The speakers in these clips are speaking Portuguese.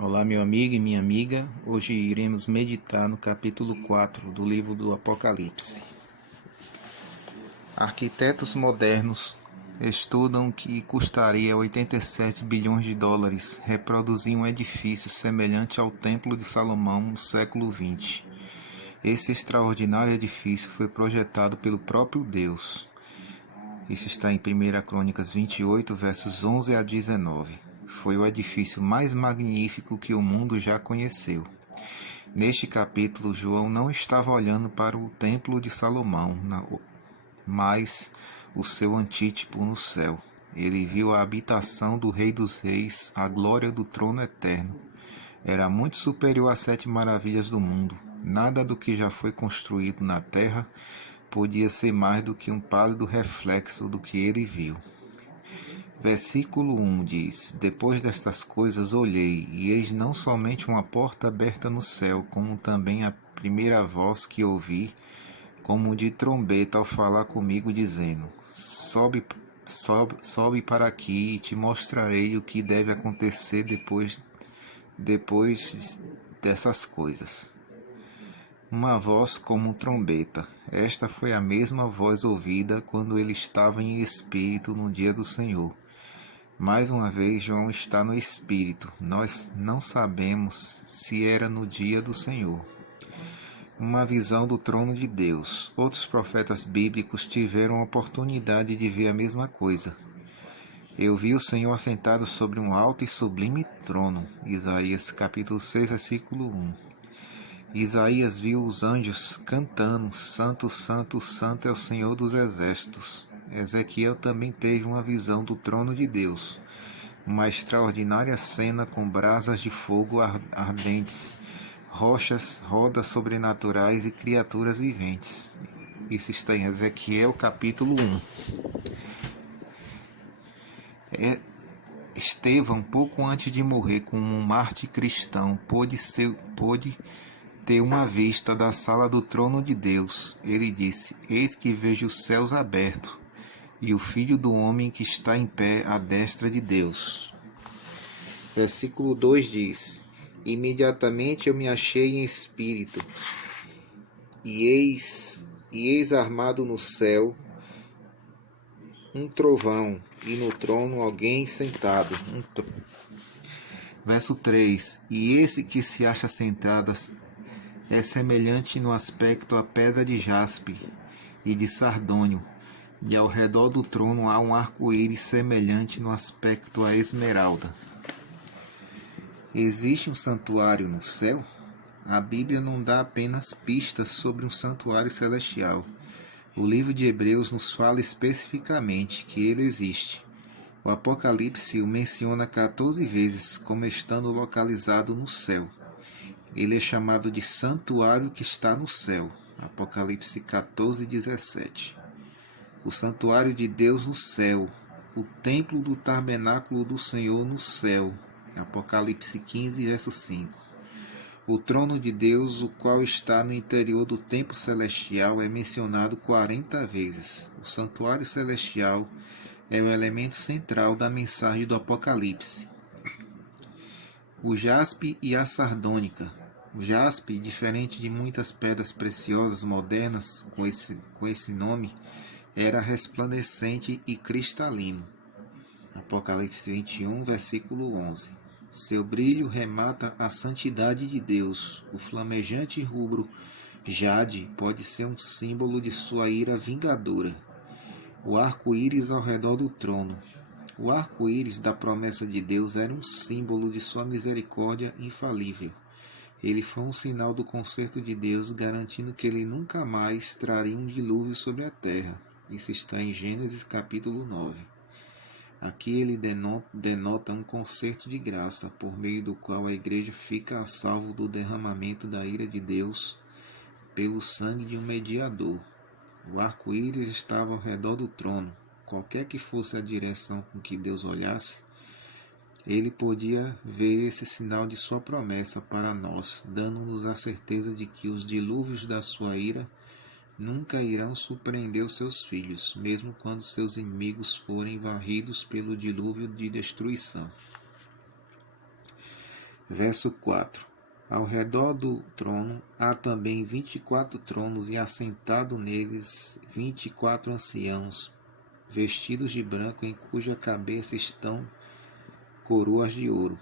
Olá, meu amigo e minha amiga. Hoje iremos meditar no capítulo 4 do livro do Apocalipse. Arquitetos modernos estudam que custaria 87 bilhões de dólares reproduzir um edifício semelhante ao Templo de Salomão no século XX. Esse extraordinário edifício foi projetado pelo próprio Deus. Isso está em 1 Crônicas 28, versos 11 a 19. Foi o edifício mais magnífico que o mundo já conheceu. Neste capítulo, João não estava olhando para o templo de Salomão, mas o seu antítipo no céu. Ele viu a habitação do Rei dos Reis, a glória do trono eterno. Era muito superior às 7 maravilhas do mundo. Nada do que já foi construído na terra podia ser mais do que um pálido reflexo do que ele viu. Versículo 1 diz: Depois destas coisas olhei, e eis não somente uma porta aberta no céu, como também a primeira voz que ouvi, como de trombeta ao falar comigo, dizendo: sobe para aqui e te mostrarei o que deve acontecer depois dessas coisas. Uma voz como trombeta. Esta foi a mesma voz ouvida quando ele estava em espírito no dia do Senhor. Mais uma vez, João está no Espírito. Nós não sabemos se era no dia do Senhor. Uma visão do trono de Deus. Outros profetas bíblicos tiveram a oportunidade de ver a mesma coisa. Eu vi o Senhor assentado sobre um alto e sublime trono. Isaías capítulo 6, versículo 1. Isaías viu os anjos cantando: Santo, Santo, Santo é o Senhor dos exércitos. Ezequiel também teve uma visão do trono de Deus, uma extraordinária cena com brasas de fogo ardentes, rochas, rodas sobrenaturais e criaturas viventes. Isso está em Ezequiel capítulo 1. Estevão, pouco antes de morrer como um mártir cristão, pôde ter uma vista da sala do trono de Deus. Ele disse: Eis que vejo os céus abertos e o Filho do Homem que está em pé à destra de Deus. Versículo 2 diz: Imediatamente eu me achei em espírito, e eis armado no céu um trovão, e no trono alguém sentado. Verso 3: E esse que se acha sentado é semelhante no aspecto à pedra de jaspe e de sardônio, e ao redor do trono há um arco-íris semelhante no aspecto à esmeralda. Existe um santuário no céu? A Bíblia não dá apenas pistas sobre um santuário celestial. O livro de Hebreus nos fala especificamente que ele existe. O Apocalipse o menciona 14 vezes como estando localizado no céu. Ele é chamado de santuário que está no céu. Apocalipse 14, 17. O santuário de Deus no céu, o templo do tabernáculo do Senhor no céu. Apocalipse 15, verso 5. O trono de Deus, o qual está no interior do templo celestial, é mencionado 40 vezes. O santuário celestial é o elemento central da mensagem do Apocalipse. O jaspe e a sardônica. O jaspe, diferente de muitas pedras preciosas modernas com esse nome, era resplandecente e cristalino. Apocalipse 21, versículo 11. Seu brilho remata a santidade de Deus. O flamejante rubro jade pode ser um símbolo de sua ira vingadora. O arco-íris ao redor do trono. O arco-íris da promessa de Deus era um símbolo de sua misericórdia infalível. Ele foi um sinal do conserto de Deus, garantindo que ele nunca mais traria um dilúvio sobre a terra. Isso está em Gênesis capítulo 9. Aqui ele denota um concerto de graça, por meio do qual a igreja fica a salvo do derramamento da ira de Deus pelo sangue de um mediador. O arco-íris estava ao redor do trono. Qualquer que fosse a direção com que Deus olhasse, ele podia ver esse sinal de sua promessa para nós, dando-nos a certeza de que os dilúvios da sua ira nunca irão surpreender os seus filhos, mesmo quando seus inimigos forem varridos pelo dilúvio de destruição. Verso 4. Ao redor do trono há também 24 tronos, e assentado neles 24 anciãos, vestidos de branco, em cuja cabeça estão coroas de ouro.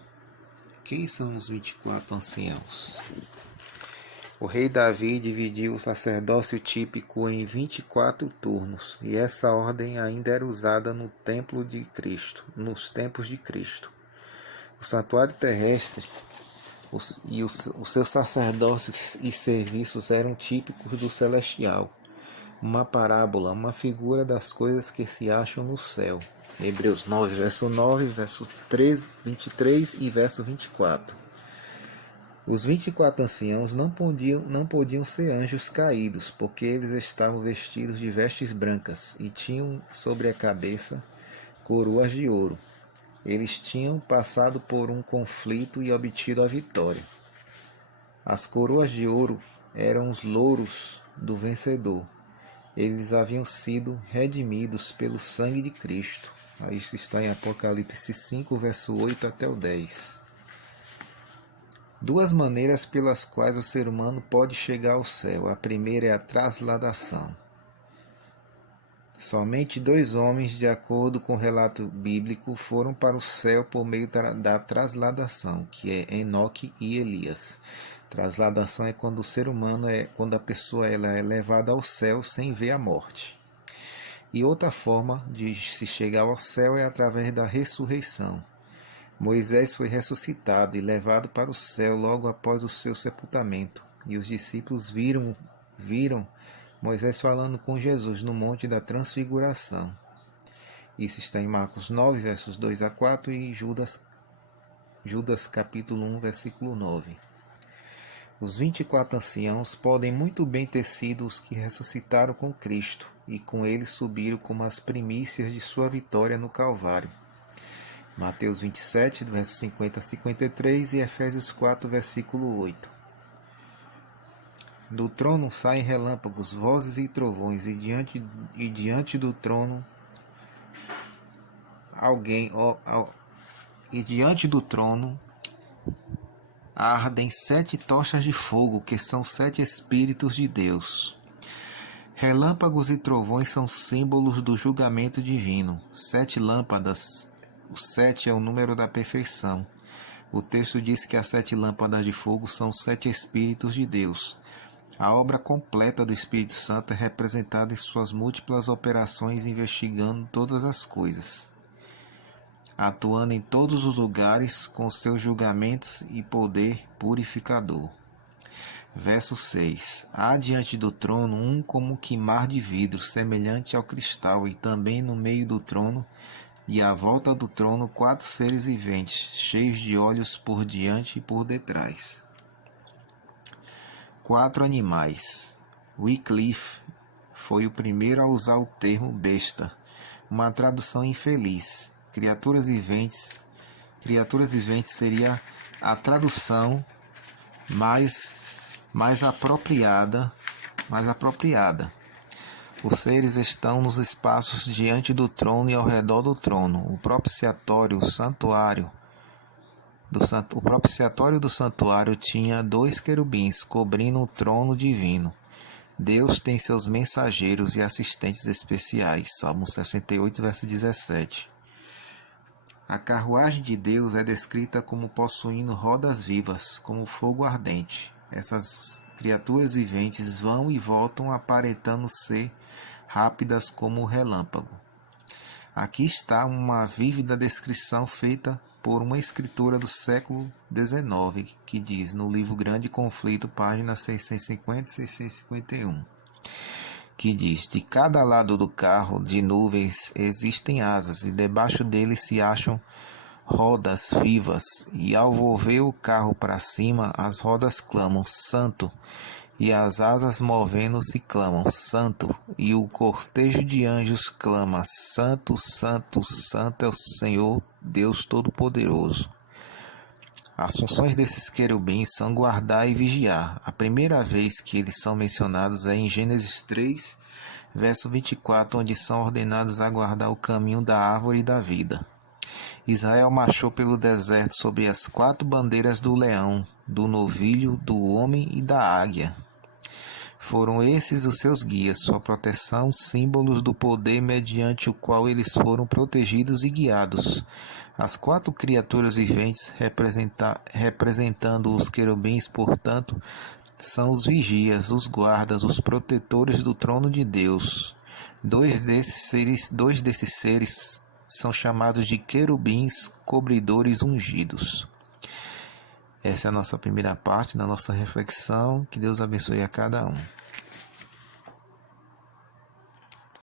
Quem são os 24 anciãos? O rei Davi dividiu o sacerdócio típico em 24 turnos, e essa ordem ainda era usada no templo de Cristo, nos tempos de Cristo. O santuário terrestre os seus sacerdócios e serviços eram típicos do celestial, uma parábola, uma figura das coisas que se acham no céu. Hebreus 9, verso 9, verso 23 e verso 24. Os 24 anciãos não podiam ser anjos caídos, porque eles estavam vestidos de vestes brancas e tinham sobre a cabeça coroas de ouro. Eles tinham passado por um conflito e obtido a vitória. As coroas de ouro eram os louros do vencedor. Eles haviam sido redimidos pelo sangue de Cristo. Isso está em Apocalipse 5, verso 8 até o 10. Duas maneiras pelas quais o ser humano pode chegar ao céu. A primeira é a trasladação. Somente 2 homens, de acordo com o relato bíblico, foram para o céu por meio da trasladação, que é Enoque e Elias. Trasladação é quando o ser humano quando a pessoa ela é levada ao céu sem ver a morte. E outra forma de se chegar ao céu é através da ressurreição. Moisés foi ressuscitado e levado para o céu logo após o seu sepultamento, e os discípulos viram Moisés falando com Jesus no Monte da Transfiguração. Isso está em Marcos 9, versos 2 a 4 e Judas capítulo 1, versículo 9. Os 24 anciãos podem muito bem ter sido os que ressuscitaram com Cristo e com ele subiram como as primícias de sua vitória no Calvário. Mateus 27, versos 50 a 53 e Efésios 4, versículo 8. Do trono saem relâmpagos, vozes e trovões, e diante do trono ardem 7 tochas de fogo, que são 7 Espíritos de Deus. Relâmpagos e trovões são símbolos do julgamento divino. 7 lâmpadas, o 7 é o número da perfeição. O texto diz que as 7 lâmpadas de fogo são 7 Espíritos de Deus. A obra completa do Espírito Santo é representada em suas múltiplas operações, investigando todas as coisas, atuando em todos os lugares com seus julgamentos e poder purificador. Verso 6. Há diante do trono um como que mar de vidro, semelhante ao cristal, e também no meio do trono e à volta do trono 4 seres viventes, cheios de olhos por diante e por detrás. 4 animais. Wycliffe foi o primeiro a usar o termo besta, uma tradução infeliz. Criaturas viventes seria a tradução mais apropriada. Os seres estão nos espaços diante do trono e ao redor do trono. O propiciatório do santuário tinha 2 querubins cobrindo o trono divino. Deus tem seus mensageiros e assistentes especiais. Salmo 68, verso 17. A carruagem de Deus é descrita como possuindo rodas vivas, como fogo ardente. Essas criaturas viventes vão e voltam aparentando ser rápidas como o relâmpago. Aqui está uma vívida descrição feita por uma escritora do século XIX, que diz no livro Grande Conflito, páginas 650 e 651, que diz: de cada lado do carro de nuvens existem asas, e debaixo deles se acham rodas vivas, e ao volver o carro para cima, as rodas clamam Santo, e as asas movendo-se clamam Santo, e o cortejo de anjos clama Santo, Santo, Santo é o Senhor Deus Todo-Poderoso. As funções desses querubins são guardar e vigiar. A primeira vez que eles são mencionados é em Gênesis 3, verso 24, onde são ordenados a guardar o caminho da árvore da vida. Israel marchou pelo deserto sob as 4 bandeiras do leão, do novilho, do homem e da águia. Foram esses os seus guias, sua proteção, símbolos do poder mediante o qual eles foram protegidos e guiados. As 4 criaturas viventes, representando os querubins, portanto, são os vigias, os guardas, os protetores do trono de Deus. Dois desses seres são chamados de querubins, cobridores ungidos. Essa é a nossa primeira parte da nossa reflexão. Que Deus abençoe a cada um.